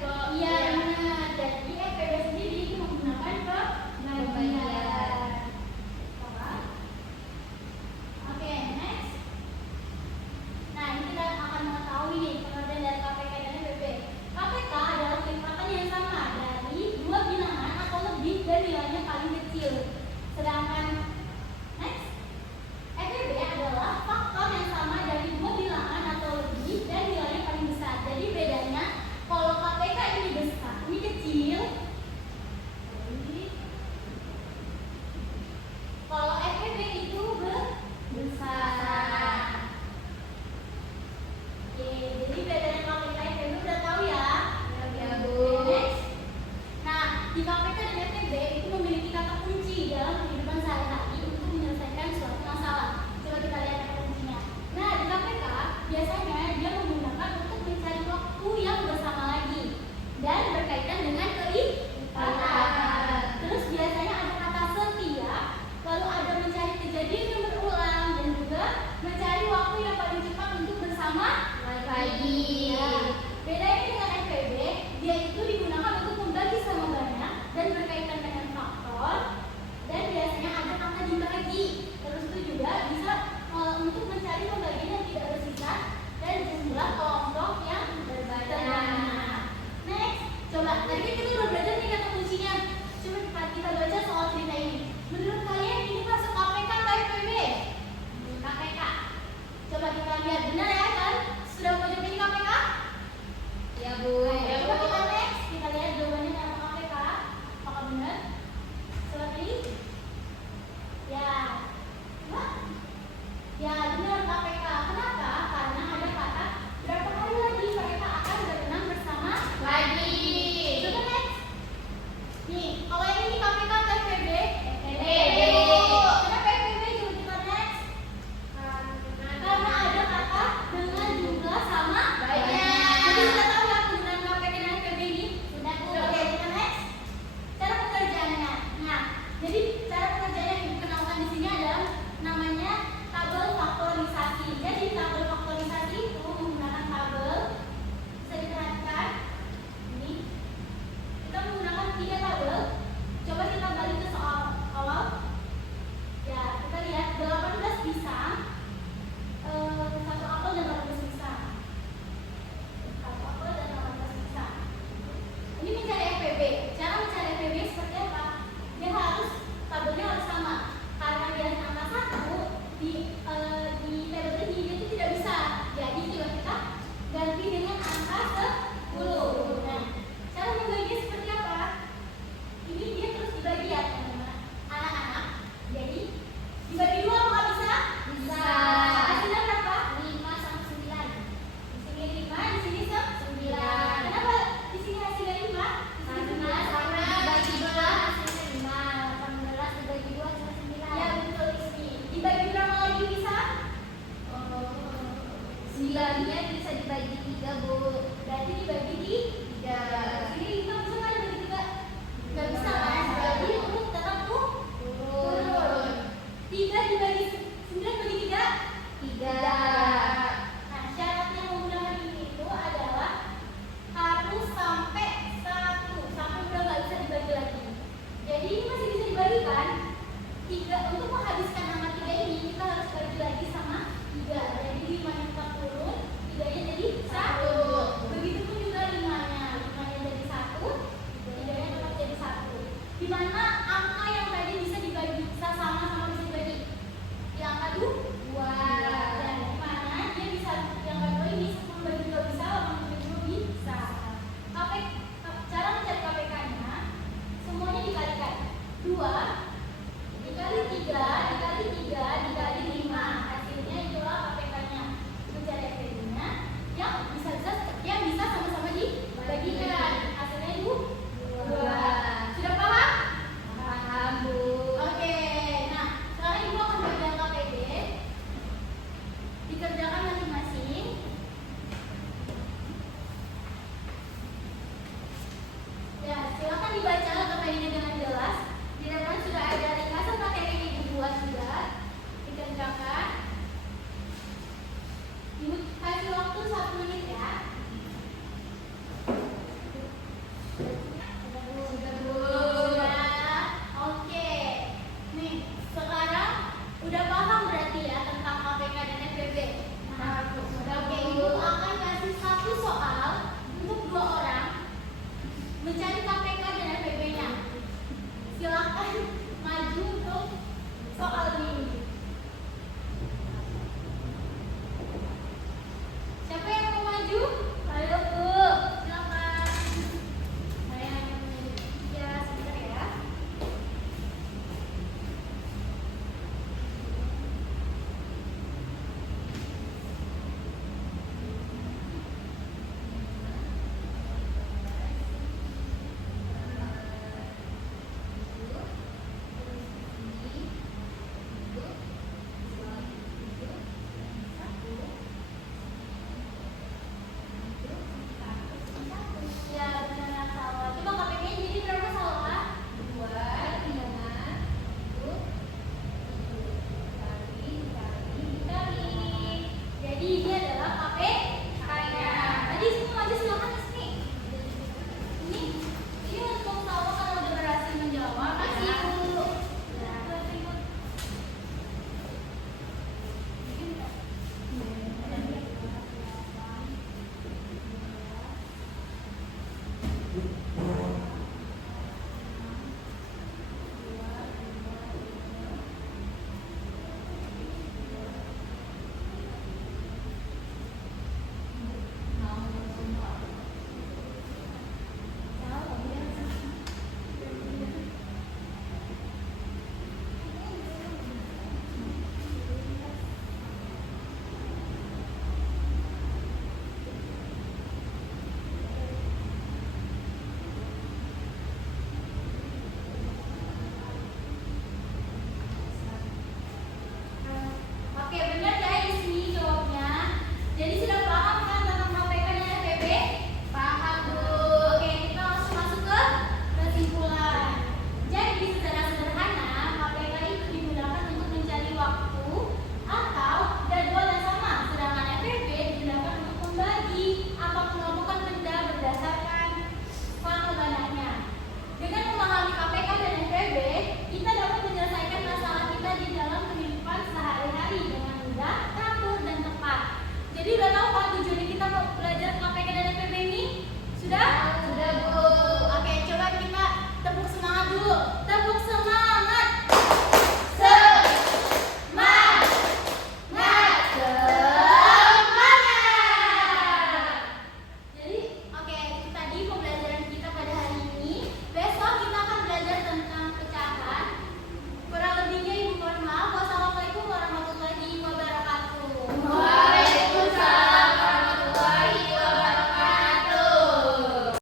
Iya benar. Jadi FPB sendiri itu menggunakan pembagian. Oke, next. Nah, ini kita akan mengetahui nih pengertian dari KPK dan FPB. KPK adalah kelipatan yang sama dari dua bilangan atau lebih dan nilainya paling kecil. Sedangkan next, FPB adalah faktor yang sama dari dua bilangan atau lebih dan nilainya paling besar. Jadi bedanya kalau KPK ini besar, ini kecil. Kalau FPB itu besar. Oke, jadi bedanya KPK dan FPB udah tahu ya? Ya, Bu. Next. Nah, di KPK dan FPB itu memiliki kata kunci dalam kehidupan sehari-hari untuk menyelesaikan suatu masalah. Coba kita lihat kata kuncinya. Nah, di KPK biasanya dia menggunakan untuk mencari waktu yang bersama lagi dan berkaitan dengan kelipatan. Terus biasanya ada kata setia, lalu ada mencari kejadian yang berulang dan juga mencari waktu yang paling cepat untuk bersama lagi. Ya. Bedanya dengan FPB, dia itu digunakan untuk membagi sama banyak dan berkaitan dengan faktor dan biasanya ada kata dibagi. Terus itu juga bisa untuk mencari pembagian yang tidak bersisa dan jumlah kelompok yang terbanyak. Next, coba tadi kan kita udah belajar nih kata kuncinya. Coba kita baca soal cerita ini. Menurut kalian ini masuk KPK atau FPB? KPK. Coba kita lihat benar ya kan? Sudah mau jawab ini KPK? Ya, Bu. Coba kita next, kita lihat jawabannya tentang KPK. Apakah benar? Coba pilih. Ya. Wah. Ya benar KPK. Kenapa? Karena ada kata berapa hari lagi mereka akan berenang bersama Lagi. Coba next. Nih, kalau yang ini KPK atau FPB? FPB. Kenapa FPB? Coba kita next. Karena ada kata dengan jumlah sama banyak. Jadi kita tahu ya penggunaan KPK dan FPB ini. Sudah, Bu. Oke, kita next. Cara pengerjaannya. Nah, jadi cara pengerjaannya yang dikenalkan di sini adalah namanya tabel faktorisasi. Jadi tabel faktorisasi itu menggunakan tabel. Bisa diperhatikan. Ini kita menggunakan 3 tabel. Coba kita balik ke soal awal. Ya, kita lihat 18 pisang, 1 apel dan 18 pisang. 1 apel dan 18 pisang. Ini mencari FPB. Cara mencari FPB seperti apa? Dia harus tabelnya harus sama. Karena dia angka 1 di tabel ini dia itu tidak bisa. Jadi coba kita ganti dengan angka 10. Nah, cara membaginya seperti apa? Ini dia terus dibagi ya teman-teman. Anak-anak. Jadi dibagi 2 apakah bisa? Bisa. Hasilnya berapa? 5 sama 9. Di sini 5, di sini 9. 9. Kenapa di sini hasilnya 5? Karena dibagi 2 hasilnya 5. 18 dibagi 2 cuma 9. Ya betul ini. Dibagi berapa lagi bisa? 9-nya bisa dibagi 3, Bu. Berarti dibagi 3. 3. Ini 5 bisa nggak dibagi 3? Nggak bisa kan? Jadi untuk tetap turun. 3 dibagi 9 bagi 3? 3. Nah, syaratnya menggunakan ini itu adalah harus sampai 1. Sampai udah nggak bisa dibagi lagi. Jadi ini masih bisa dibagikan. 3 untuk menghabiskan angka 3 ini kita harus bagi lagi sama 3. Jadi 5-nya tetap turun, 3-nya jadi 1. Begitupun juga 5-nya. 5-nya jadi 1, 3-nya tetap jadi 1. Di mana angka yang tadi bisa dibagi bisa sama-sama bisa dibagi? Di angka 2. Dan di mana dia bisa yang kedua ini 10 bagi 2 bisa, 8 bagi 2 bisa. Cara mencari KPK-nya semuanya dikalikan. 2 dikali 3 dikali 3 dikali 5. Hasilnya itulah KPK-nya. Mencari FPB-nya yang bisa sama-sama dibagikan. Hasilnya 2. Sudah paham? Paham, Bu. Oke. Nah, sekarang Ibu akan bagian KPD. Dikerjakan masing-masing. Ya, silakan dibaca KPD-nya dengan jelas. Di depan sudah ada ringkasan materi yang dibuat sudah. Dikerjakan. Ibu kasih waktu 1 menit ya. mencari KPK dan RPP-nya. Silakan maju untuk soal ini. Siapa yang mau maju? Ayo Bu, silakan. Saya yang ya sebentar ya. Ya benar salah. Coba KPK jadi berapa salah? 2 bilangan 1 kali. Jadi ini adalah KPK-nya. Tadi semua maju silakan di sini. Ini untuk tahu kalau udah berhasil menjawab. Kasih dulu.